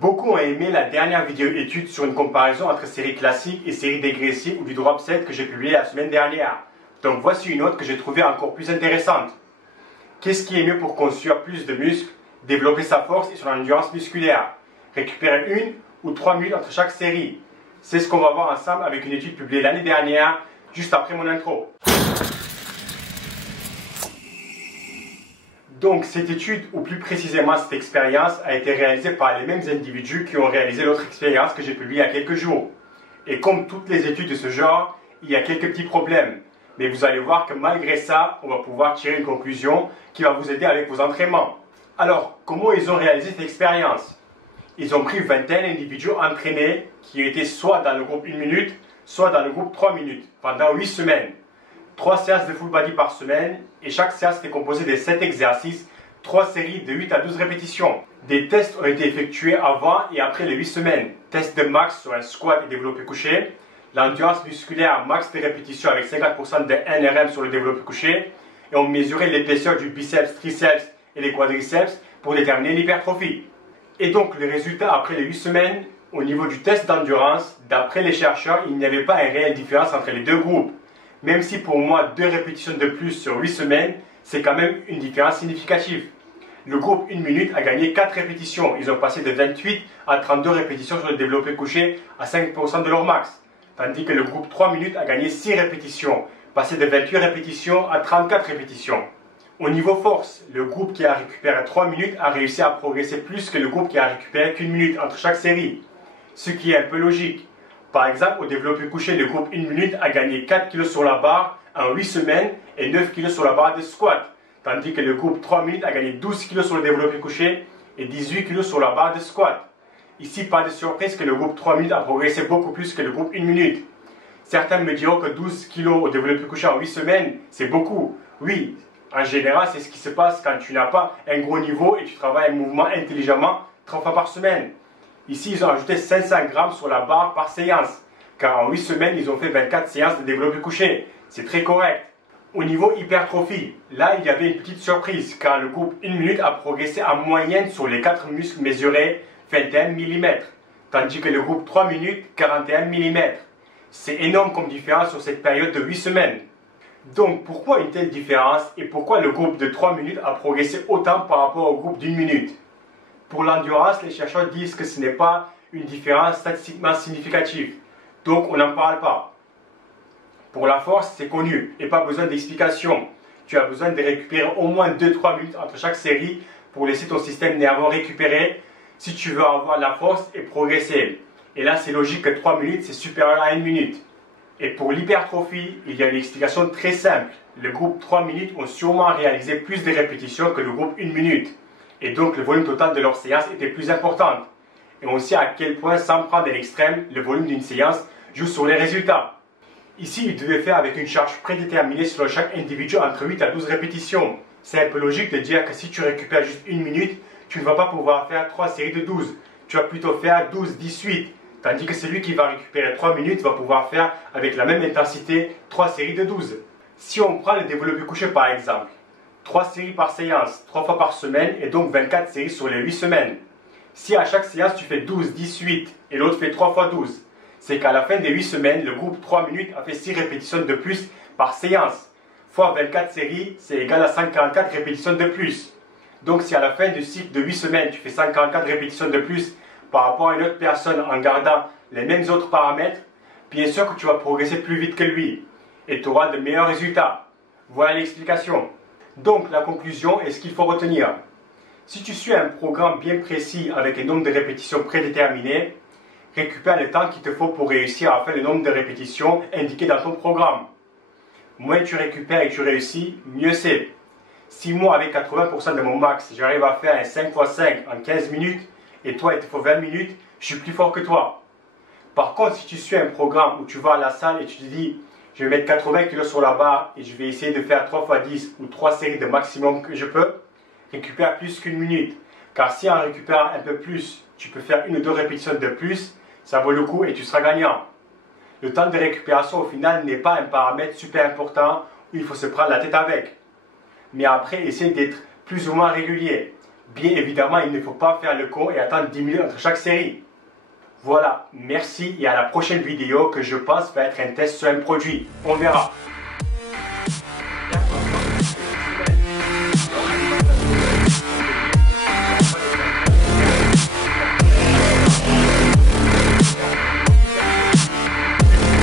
Beaucoup ont aimé la dernière vidéo étude sur une comparaison entre séries classiques et séries dégressives ou du drop set que j'ai publié la semaine dernière. Donc voici une autre que j'ai trouvée encore plus intéressante. Qu'est-ce qui est mieux pour construire plus de muscles, développer sa force et son endurance musculaire? Récupérer 1 ou 3 minutes entre chaque série? C'est ce qu'on va voir ensemble avec une étude publiée l'année dernière, juste après mon intro. Donc cette étude, ou plus précisément cette expérience, a été réalisée par les mêmes individus qui ont réalisé l'autre expérience que j'ai publiée il y a quelques jours. Et comme toutes les études de ce genre, il y a quelques petits problèmes. Mais vous allez voir que malgré ça, on va pouvoir tirer une conclusion qui va vous aider avec vos entraînements. Alors, comment ils ont réalisé cette expérience? Ils ont pris 21 individus entraînés qui étaient soit dans le groupe 1 minute, soit dans le groupe 3 minutes, pendant 8 semaines. 3 séances de full body par semaine et chaque séance était composée de 7 exercices, 3 séries de 8 à 12 répétitions. Des tests ont été effectués avant et après les 8 semaines. Test de max sur un squat et développé couché, l'endurance musculaire max de répétitions avec 50% de NRM sur le développé couché et on mesurait l'épaisseur du biceps, triceps et les quadriceps pour déterminer l'hypertrophie. Et donc le résultat après les 8 semaines, au niveau du test d'endurance, d'après les chercheurs, il n'y avait pas une réelle différence entre les deux groupes. Même si pour moi 2 répétitions de plus sur 8 semaines, c'est quand même une différence significative. Le groupe 1 minute a gagné 4 répétitions. Ils ont passé de 28 à 32 répétitions sur le développé couché à 5% de leur max. Tandis que le groupe 3 minutes a gagné 6 répétitions, passé de 28 répétitions à 34 répétitions. Au niveau force, le groupe qui a récupéré 3 minutes a réussi à progresser plus que le groupe qui a récupéré qu'1 minute entre chaque série. Ce qui est un peu logique. Par exemple, au développé couché, le groupe 1 minute a gagné 4 kg sur la barre en 8 semaines et 9 kg sur la barre de squat. Tandis que le groupe 3 minutes a gagné 12 kg sur le développé couché et 18 kg sur la barre de squat. Ici, pas de surprise que le groupe 3 minutes a progressé beaucoup plus que le groupe 1 minute. Certains me diront que 12 kg au développé couché en 8 semaines, c'est beaucoup. Oui, en général, c'est ce qui se passe quand tu n'as pas un gros niveau et tu travailles un mouvement intelligemment 30 fois par semaine. Ici, ils ont ajouté 500 grammes sur la barre par séance, car en 8 semaines, ils ont fait 24 séances de développé couché. C'est très correct. Au niveau hypertrophie, là, il y avait une petite surprise, car le groupe 1 minute a progressé en moyenne sur les 4 muscles mesurés 21 mm, tandis que le groupe 3 minutes, 41 mm. C'est énorme comme différence sur cette période de 8 semaines. Donc, pourquoi une telle différence et pourquoi le groupe de 3 minutes a progressé autant par rapport au groupe d'1 minute? Pour l'endurance, les chercheurs disent que ce n'est pas une différence statistiquement significative. Donc, on n'en parle pas. Pour la force, c'est connu et pas besoin d'explication. Tu as besoin de récupérer au moins 2-3 minutes entre chaque série pour laisser ton système nerveux récupérer si tu veux avoir la force et progresser. Et là, c'est logique que 3 minutes, c'est supérieur à 1 minute. Et pour l'hypertrophie, il y a une explication très simple. Le groupe 3 minutes ont sûrement réalisé plus de répétitions que le groupe 1 minute. Et donc, le volume total de leur séance était plus important. Et on sait à quel point, sans prendre un extrême, le volume d'une séance joue sur les résultats. Ici, ils devaient faire avec une charge prédéterminée sur chaque individu entre 8 à 12 répétitions. C'est un peu logique de dire que si tu récupères juste 1 minute, tu ne vas pas pouvoir faire 3 séries de 12. Tu vas plutôt faire 12-18. Tandis que celui qui va récupérer 3 minutes va pouvoir faire avec la même intensité 3 séries de 12. Si on prend le développé couché par exemple, 3 séries par séance, 3 fois par semaine et donc 24 séries sur les 8 semaines. Si à chaque séance tu fais 12-18 et l'autre fait 3 fois 12, c'est qu'à la fin des 8 semaines, le groupe 3 minutes a fait 6 répétitions de plus par séance. Fois 24 séries, c'est égal à 144 répétitions de plus. Donc si à la fin du cycle de 8 semaines, tu fais 144 répétitions de plus par rapport à une autre personne en gardant les mêmes autres paramètres, bien sûr que tu vas progresser plus vite que lui et tu auras de meilleurs résultats. Voilà l'explication. Donc la conclusion est ce qu'il faut retenir. Si tu suis un programme bien précis avec un nombre de répétitions prédéterminé, récupère le temps qu'il te faut pour réussir à faire le nombre de répétitions indiqué dans ton programme. Moins tu récupères et tu réussis, mieux c'est. Si moi avec 80% de mon max, j'arrive à faire un 5x5 en 15 minutes et toi il te faut 20 minutes, je suis plus fort que toi. Par contre, si tu suis un programme où tu vas à la salle et tu te dis je vais mettre 80 kg sur la barre et je vais essayer de faire 3 x 10 ou 3 séries de maximum que je peux, récupère plus qu'1 minute. Car si en récupérant un peu plus, tu peux faire 1 ou 2 répétitions de plus, ça vaut le coup et tu seras gagnant. Le temps de récupération au final n'est pas un paramètre super important où il faut se prendre la tête avec. Mais après, essaye d'être plus ou moins régulier. Bien évidemment, il ne faut pas faire le con et attendre 10 minutes entre chaque série. Voilà, merci et à la prochaine vidéo que je pense va être un test sur un produit. On verra.